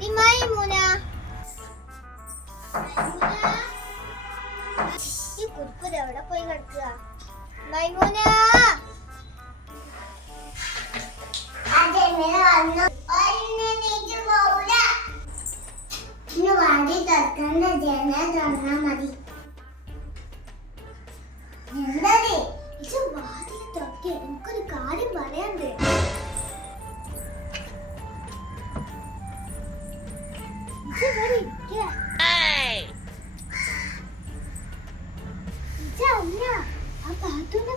Muna. ഈ കുറുപ്പ് എവിടെ പോയി കിടക്കുക? മൈമൂന വാടി തുറക്കണ്ട, ജന തുറന്നാ മതി. എന്താ വാതിൽ തുറക്കേ? എനിക്കൊരു കാര്യം പറയാണ്ട്.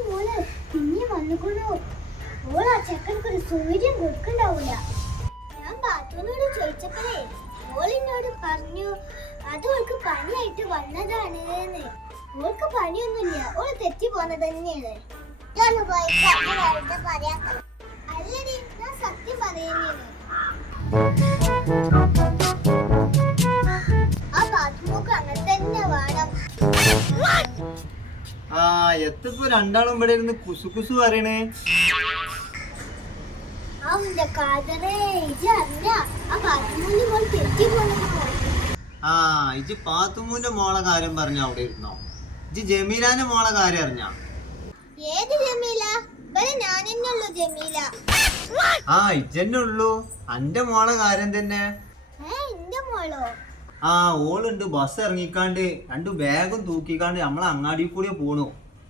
മോള് പിന്നെ വന്നുകൊള്ളു. ഓൾ ആ ചെക്കനക്ക് ഒരു സൂര്യം കൊടുക്കണ്ടാവൂല. ഞാൻ ബാത്തുവിനോട് ചോദിച്ചപ്പോഴേ ഓളിനോട് പറഞ്ഞു അത് ഓൾക്ക് പനിയായിട്ട് വന്നതാണ്. ഓൾക്ക് പനിയൊന്നുമില്ല, ഓള് തെറ്റി പോന്നത് തന്നെയാണ്. അല്ലടി, ഞാൻ സത്യം പറയുന്നേന്. ആ ബാത്റൂമൊക്കെ അങ്ങനെ തന്നെ വേണം. ആ എത്തിപ്പോ രണ്ടാളും ഇവിടെ ഇരുന്ന് കുസു കുസു പറയണേ. ആ ഇജ് പാത്തുമൂന്റെ മോളെ കാര്യം പറഞ്ഞ അവിടെ ഇരുന്നോ? ഇജ് ജമീലാന്റെ മോളെ കാര്യം അറിഞ്ഞ? ഏത് ജമീല? ഞാനെന്നുള്ളൂ ജമീല. ആ ഇജന്നെ ഉള്ളൂ. അന്റെ മോളെ കാര്യം തന്നെ. മോളോ? ആ ഓളുണ്ട്. ബസ് ഇറങ്ങിക്കാണ്ട് 2 ബാഗും തൂക്കിക്കാണ്ട് നമ്മളെ അങ്ങാടി കൂടെ പോണു.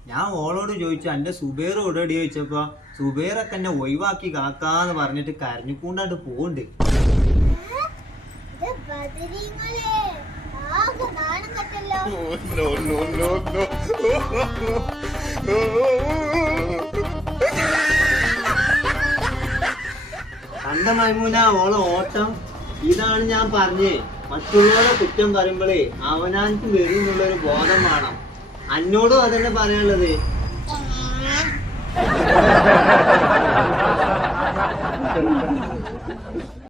ഞാൻ ഓളോട് ചോദിച്ചു എന്റെ സുബൈർ ഓടടി ചോദിച്ചപ്പോ സുബൈറൊക്കെ എന്നെ ഒഴിവാക്കി കാക്കാന്ന് പറഞ്ഞിട്ട് കരഞ്ഞുകൊണ്ടാണ്ട് പോണ്ട്. കണ്ട മൈമൂന ഓളെ ഓട്ടം. ഇതാണ് ഞാൻ പറഞ്ഞേ, മറ്റുള്ളവരെ കുറ്റം പറയുമ്പോഴേ അവനാൻക്ക് വരും എന്നുള്ളൊരു ബോധം വേണം. അന്നോടും അതന്നെ പറയാനുള്ളത്.